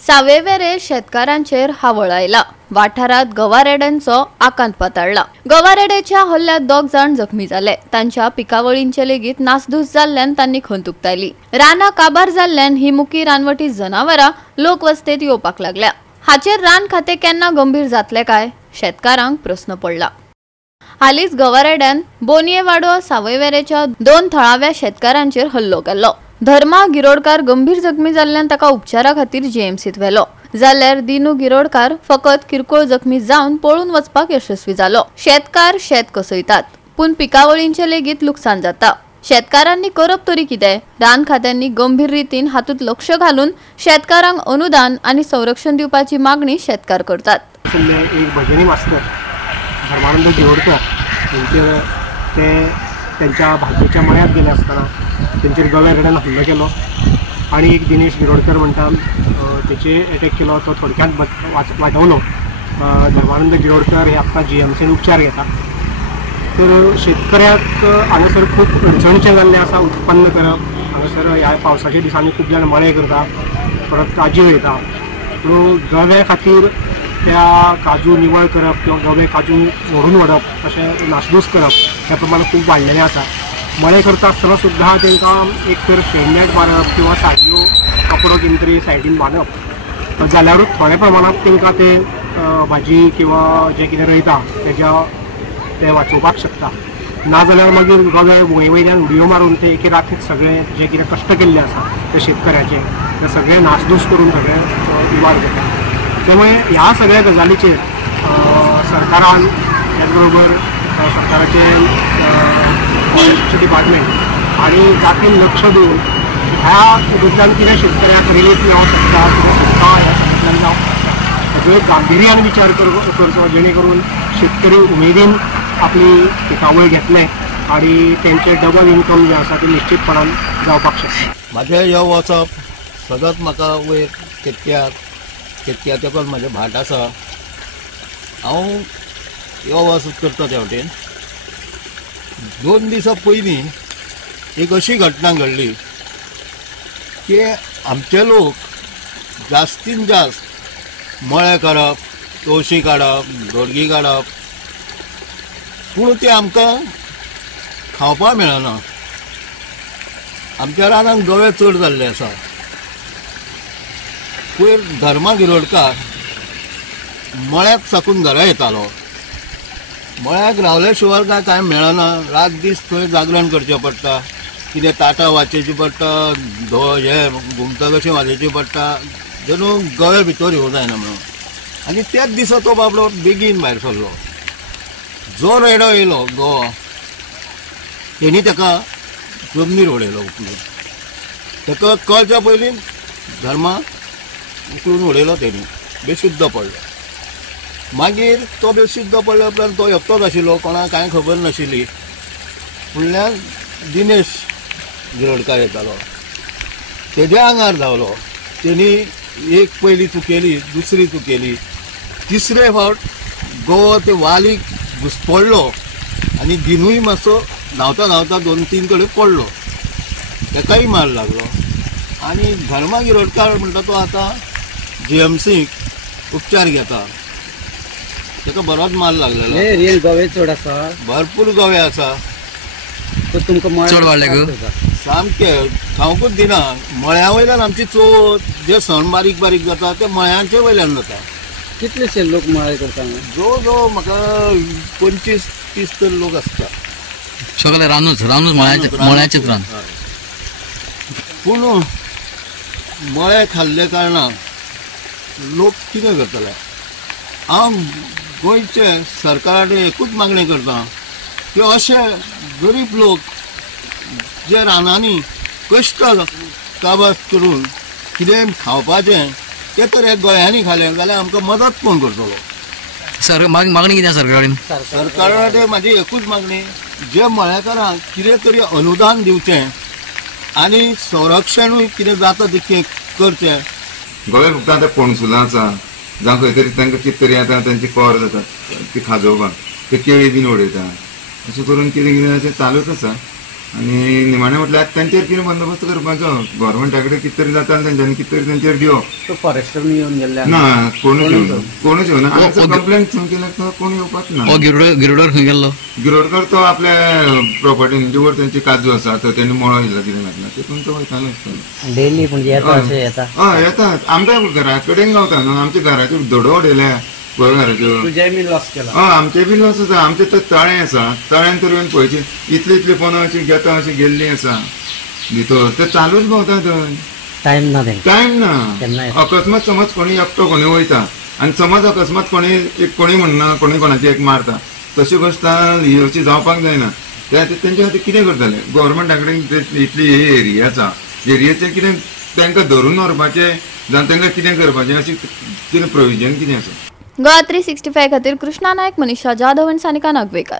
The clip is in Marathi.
सावेवेरे शेतकऱ्यांचेर हावळ आयला। वाठारात गवारेड्यांचो आकांत पातळ्ळा। गवारेड्याच्या हल्ल्यात 2 जण जखमी जाले। तांच्या पिकावळींचे लेगीत नासधूस जाल्ल्यान तांणी खंत उक्तायली। रानां काबार जाल्ल्यान ही मुकी रानवटी जनावरां लोकवस्तेत येवपाक लागल्या। हाचेर रान खाते केन्ना गंभीर जातले काय, शेतकारांक प्रश्न पडला। हालींच गवारेड्यान बोनयेवाडो सावयवेरेच्या 2 थळाव्या शेतकारांचेर हल्लो केल्लो। धर्मा गिरोडकार गंभीर जखमी जाल्ल्यान ताका उपचारा खातीर जीएमसीत व्हेलो। जाल्यार दिनू गिरोडकार फकत किरकोळ जखमी जावन पळून वचपाक यशस्वी जालो। शेतकार शेत कसयतात, पूण पिकावळींचे लेगीत लुकसाण जाता। शेतकारांनी करप तरी कितें? रान खात्यांनी गंभीर रितीन हातूंत लक्ष घालून शेतकारांक अनुदान आनी संरक्षण दिवपाची मागणी शेतकार करतात। एक भजनी मास्तर धर्मानंद गिरोडकर त्यांच्या भाजयेच्या मळ्यात गेले असताना त्यांचेर गवेरेड्यान हल्लो केलो आणि एक दिनेश गिरोडकर म्हणटा त्याचे अटॅक केलो। तो थोडक्यात वाचवलो। धर्मानंद गिरोडकर हे आता जीएमसीन उपचार घेतात। तर शेतकऱ्याक हांगासर खूप अडचणीचें जाल्लें आसा। उत्पन्न करप हांगासर ह्या पावसाच्या दिसांनी खूब जाण मळे करता, परत काजू वयता, पूण गवे खातीर त्या काजू निवळ करप किंवा गवे काजू मोडून व्हरप अशें नासधूस करप ह्या प्रमाणात खूब वाडलेलें आसा। मळे करता आसतना सुद्दां तांकां एक तर शेडनेट मारप किंवा साडयो कपडो कितें तरी सायडीन बांदप, जाल्यारूच थोड्या प्रमाणात तांकां ते भाजी किंवा जें कितें रोयता ते वाचोवपाक शकता। नाजाल्यार मागीर गवे भुंये वयल्यान उडयो मारून ते एके रातीत सगळे जे कितें कश्ट केल्ले आसा ते शेतकऱ्याचे ते सगळे नासधूस करून सगळे दिवार करता। त्यामुळे ह्या सगळ्या गजालीचेर सरकारान त्याच बरोबर सरकाराचे फॉरेस्ट्री डिपार्टमेंट आणि तातूंत लक्ष दिवन ह्या हातूंतल्यान कितें शेतकऱ्याक रिलीफ मेळोवंक शकता, सुद्दां ह्या हातूंतल्यान जावंक शकता हाचो एक गांभिर्यान विचार करचो, जेणे करून शेतकरी उमेदीन आपली पिकावळ घेतले आणि तेंचे डबल इन्कम जे आसा ती निश्चितपणान जावपाक शकता। म्हाजें यो वचप सदांच म्हाका वयर केतक्या तेकून म्हाजें भाट आसा। हांव यो वचप करता त्या वटेन। 2 दिसां पयलीं एक अशी घटना घडली की आमचे लोक जास्तीन जास्त मळे करप, तवशी काडप, दोडगी काडप, पूण ते आमकां खावपाक मेळना। आमच्या रानांत गवे चड जाल्ले आसा। पयर धर्मा गिरोडकार मळ्याक साकून घरा येतालो। मळ्याक रावले शिवाय कांय मेळना। रात दीस थंय जागरण करचें पडटा, कितें ताटां वाचेची पडटा, हे घुमटां कशीं वाजोवची पडटा, जणू गवे भितर येवं जायना म्हणून। आनी त्याच दिसा तो बाबडो बेगीन भायर सरलो। जो रेडो येयलो गोवा तेणी ताका जमनीर उडयलो उखलून। ताका कळच्या पयलीं धर्मा उखलून उडयलो तेणी, बेशुद्ध पडलो। मागीर तो बेशुद्ध पडल्या उपरांत तो एकटोच आशिल्लो, कोणाक कांय खबर नाशिल्ली। फुडल्यान दिनेश गिरोडकार येतालो, तेज्या आंगार धांवलो। तेणी एक पयली चुकेली, दुसरी चुकेली, तिसरे फावट गोवो ते वालीक घुसपडलो आनी दिनूय मातसो धांवता धांवता 2-3 कडेन पडलो, ताकाय मार लागलो। आनी धर्मा गिरोडकार म्हणटा तो आतां जीएमसीक उपचार घेता, ताका बरोच मार लागलेलो। गवे चड आसा, भरपूर गवे आसा। तुमकां चड वाडले गो सामके खावंकूच दिना। मळ्या वयल्यान आमची चोर जे सण बारीक बारीक जाता ते मळ्यांचे वयल्यान जाता। कितलेशे लोक मळे करता? जो म्हाका 25-30 तर लोक आसता। सगळे रानूच मळ्याचेच रान। पूण मळे खाल्ले कारणान लोक कितें करतले? हांव गोंयचे सरकारा कडेन एकूच मागणी करता की अशे गरीब लोक जे रानांनी कश्ट काबार करून कितें खावपाचें तें तर एक गोंयांनी खालें जाल्यार आमकां मदत कोण करतलो? मागणी कितें सरकारा कडेन? सरकारा कडेन म्हाजी एकूच मागणी, जे मळेकारांक कितें तरी अनुदान दिवचें आनी संरक्षणूय कितें जाता तितकें करचें। गोवे फक्त आतां पणसुलांचा जावं खंय तरी तांकां कितें तरी आतां तांची कोर जाता ती खाजोवपाक, ते केळी बीन उडयता, अशें करून कितें कितें अशें चालूच आसा। आनी निमाणें म्हटल्यार तांचेर कितें बंदोबस्त करपाचो गव्हर्मेंटा कडेन कितें तरी जाता तेंच्यांनी कितें तरी तेंचेर दिवप. तो फॉरेस्टरनी येवन गेल्ले ना कोणूच येवना हांगासर कंप्लेंट केल्यार तो कोण येवपाच ना. हो गिरोडर खंय गेल्लो? गिरोडकर तो आपल्या प्रॉपर्टीन जेवर तेंची काजू आसा तो तेणी मळो दिला कितें घातला तितून तो वयतालो आसतलो. डेली म्हणजे येता येतात आमच्या घरा कडेन गावता न्हू आमच्या घराच्यो धडो उडयल्या पळय घराच्यो. तुझे मी लॉस केला. आमचे बी लॉस आसा आमचे तर तळें आसा तळ्यान तर येवन पळयची इतले पोनो अशी घेता अशी गेल्ली आसा भितर ते चालूच भोंवता थंय. टाइम ना तेंका टायम केन्ना ना. अकस्मात समज कोणी एकटो कोणी वयता आनी समज अकस्मात कोणी म्हणना कोणी कोणाची एक मारता तशी गोश्ट ही अशी जावपाक जायना. तेंचे खातीर कितें करतले गव्हर्मेंटा कडेन इतली ही एरिया आसा एरियेचें कितें तांकां धरून व्हरपाचें जावं तांकां कितें करपाचें अशें कितें प्रोविजन कितें आसा. गोवा 365 खातीर कृष्णा नायक, मनीषा जाधव आनी सानिका नागवेकर.